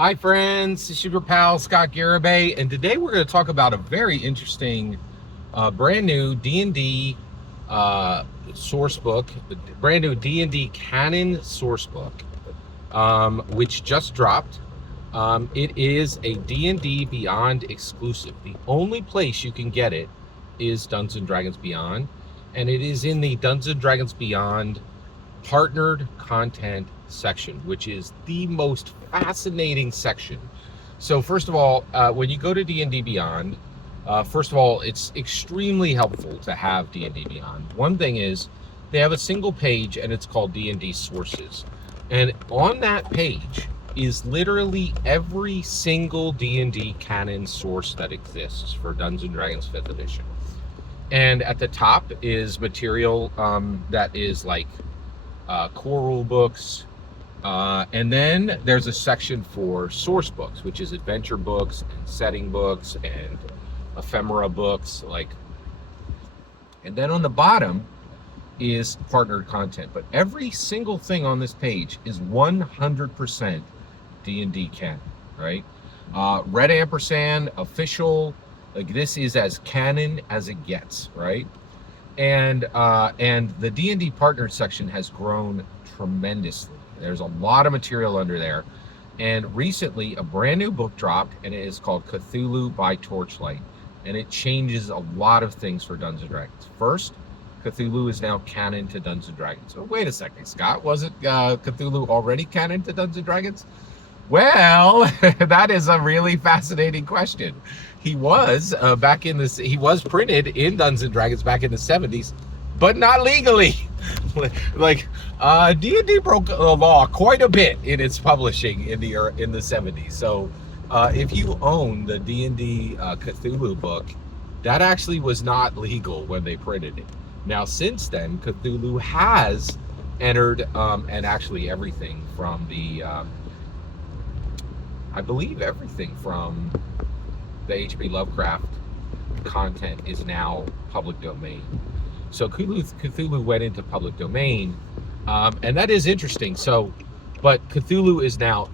Hi friends, it's your pal Scott Garibay, and today we're going to talk about a very interesting, brand new D&D source book, brand new D&D Canon source book, which just dropped. It is a D&D Beyond exclusive. The only place you can get it is Dungeons & Dragons Beyond, and it is in the Dungeons & Dragons Beyond partnered content section, which is the most fascinating section. So first of all, when you go to D&D Beyond, first of all, it's extremely helpful to have D&D Beyond. One thing is they have a single page and it's called D&D Sources. And on that page is literally every single D&D canon source that exists for Dungeons & Dragons 5th edition. And at the top is material that is like core rule books, and then there's a section for source books, which is adventure books and setting books and ephemera books, and then on the bottom is partnered content. But every single thing on this page is 100% D&D canon, right? Red ampersand, official, like this is as canon as it gets, right? And the D&D partner section has grown tremendously. There's a lot of material under there. And recently, a brand new book dropped, and it is called Cthulhu by Torchlight. And it changes a lot of things for Dungeons & Dragons. First, Cthulhu is now canon to Dungeons & Dragons. So wait a second, Scott, wasn't Cthulhu already canon to Dungeons & Dragons? Well, that is a really fascinating question. He was he was printed in Dungeons & Dragons back in the 70s, but not legally. D&D broke the law quite a bit in its publishing in the 70s. So if you own the D&D Cthulhu book, that actually was not legal when they printed it. Now, since then, Cthulhu has entered, and actually everything from the I believe everything from the H.P. Lovecraft content is now public domain. So Cthulhu went into public domain, and that is interesting. So, but Cthulhu is now,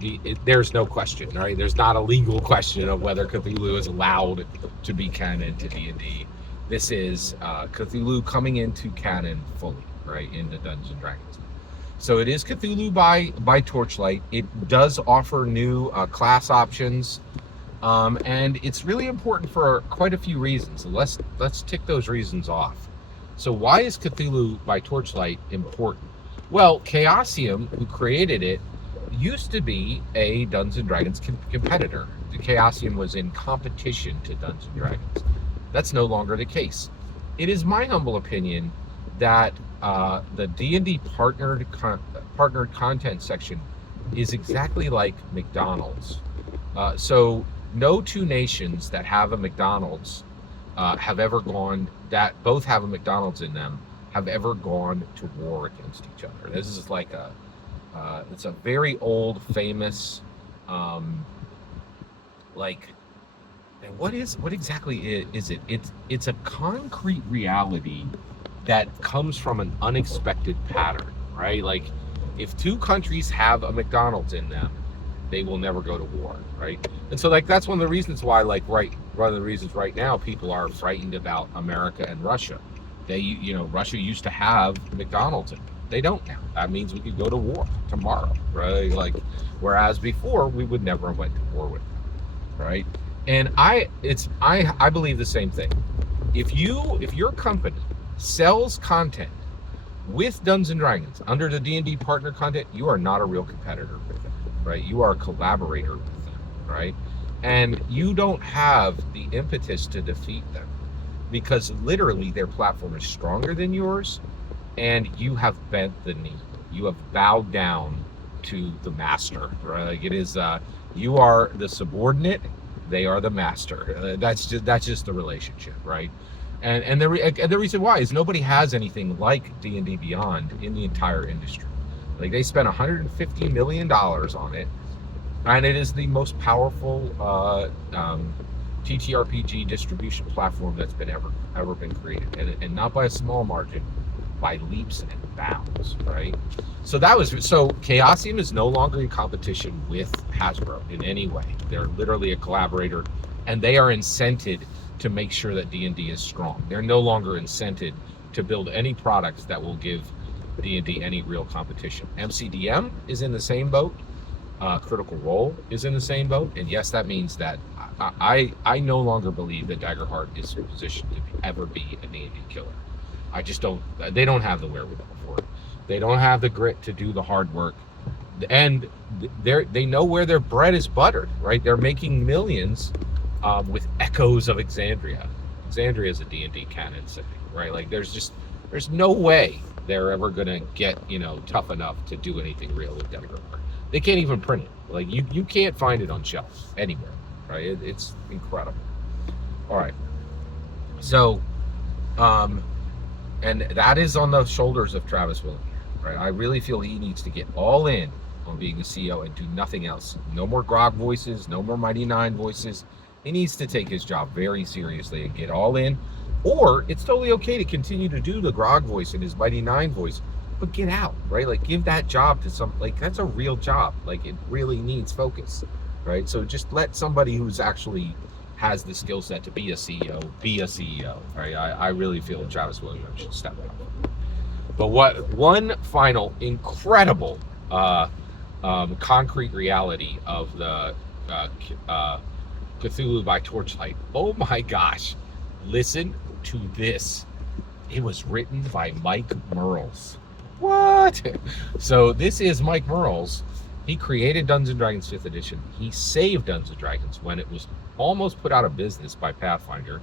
there's no question, right? There's not a legal question of whether Cthulhu is allowed to be canon to D&D. This is Cthulhu coming into canon fully, right, into Dungeons & Dragons. So it is Cthulhu by Torchlight. It does offer new class options, and it's really important for quite a few reasons. So let's tick those reasons off. So why is Cthulhu by Torchlight important? Well, Chaosium, who created it, used to be a Dungeons & Dragons competitor. The Chaosium was in competition to Dungeons & Dragons. That's no longer the case. It is my humble opinion that the D&D partnered content section is exactly like McDonald's. So no two nations that have a McDonald's have ever gone, that both have a McDonald's in them, have ever gone to war against each other. This is like it's a very old, famous, what exactly is it? It's a concrete reality that comes from an unexpected pattern, right? Like, if two countries have a McDonald's in them, they will never go to war, right? And so, that's one of the reasons why, one of the reasons right now people are frightened about America and Russia. Russia used to have McDonald's in them. They don't now. That means we could go to war tomorrow, right? Whereas before we would never have went to war with them, right? And I believe the same thing. If your company sells content with Dungeons & Dragons under the D&D partner content, you are not a real competitor with them, right? You are a collaborator with them, right? And you don't have the impetus to defeat them because literally their platform is stronger than yours, and you have bent the knee. You have bowed down to the master, right? It is you are the subordinate, they are the master. That's just the relationship, right? And the reason why is nobody has anything like D&D Beyond in the entire industry. They spent $150 million on it, and it is the most powerful TTRPG distribution platform that's been ever been created, and not by a small margin. by leaps and bounds, right? So Chaosium is no longer in competition with Hasbro in any way. They're literally a collaborator, and they are incented to make sure that D&D is strong. They're no longer incented to build any products that will give D&D any real competition. MCDM is in the same boat. Critical Role is in the same boat, and yes, that means that I no longer believe that Daggerheart is positioned to ever be a D&D killer. I just don't. They don't have the wherewithal for it. They don't have the grit to do the hard work, and they know where their bread is buttered. Right? They're making millions with Echoes of Exandria. Exandria is a D&D canon city, right? Like there's no way they're ever gonna get tough enough to do anything real with Daggerheart. They can't even print it. Like you can't find it on shelves anywhere, right? It's incredible. All right, so and that is on the shoulders of Travis Willing, right? I really feel he needs to get all in on being the CEO and do nothing else. No more grog voices, no more Mighty Nine voices. He needs to take his job very seriously and get all in. Or it's totally okay to continue to do the grog voice and his Mighty Nine voice, but get out, right? Like give that job to that's a real job. Like it really needs focus, right? So just let somebody who's actually has the skill set to be a CEO, right? I really feel Travis Williams should step up. But one final incredible concrete reality of the Cthulhu by Torchlight. Oh my gosh, listen to this. It was written by Mike Mearls. What? So this is Mike Mearls. He created Dungeons & Dragons 5th edition. He saved Dungeons & Dragons when it was almost put out of business by Pathfinder.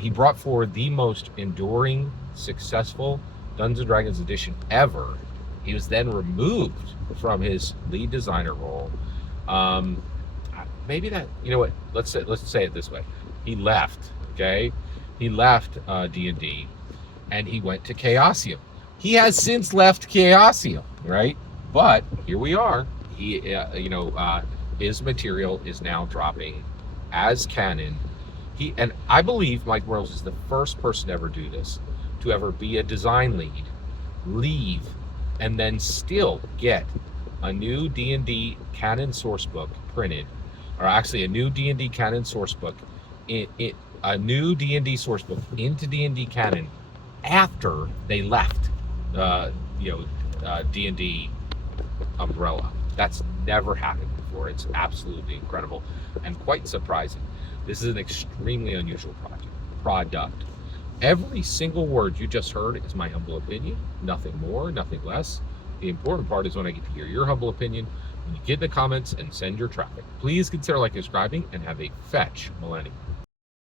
He brought forward the most enduring, successful Dungeons & Dragons edition ever. He was then removed from his lead designer role. Maybe that, what? Let's say it this way. He left. Okay, he left D&D, and he went to Chaosium. He has since left Chaosium, right? But here we are. He, his material is now dropping as canon. And I believe Mike Mearls is the first person to ever do this, to ever be a design lead, leave, and then still get a new D&D canon source book printed, or actually a new D&D canon source book, a new D&D source book into D&D canon after they left D&D umbrella. That's never happened before. It's absolutely incredible and quite surprising. This is an extremely unusual product. Every single word you just heard is my humble opinion, nothing more, nothing less. The important part is when I get to hear your humble opinion, when you get in the comments and send your traffic. Please consider liking, subscribing, and have a fetch millennium.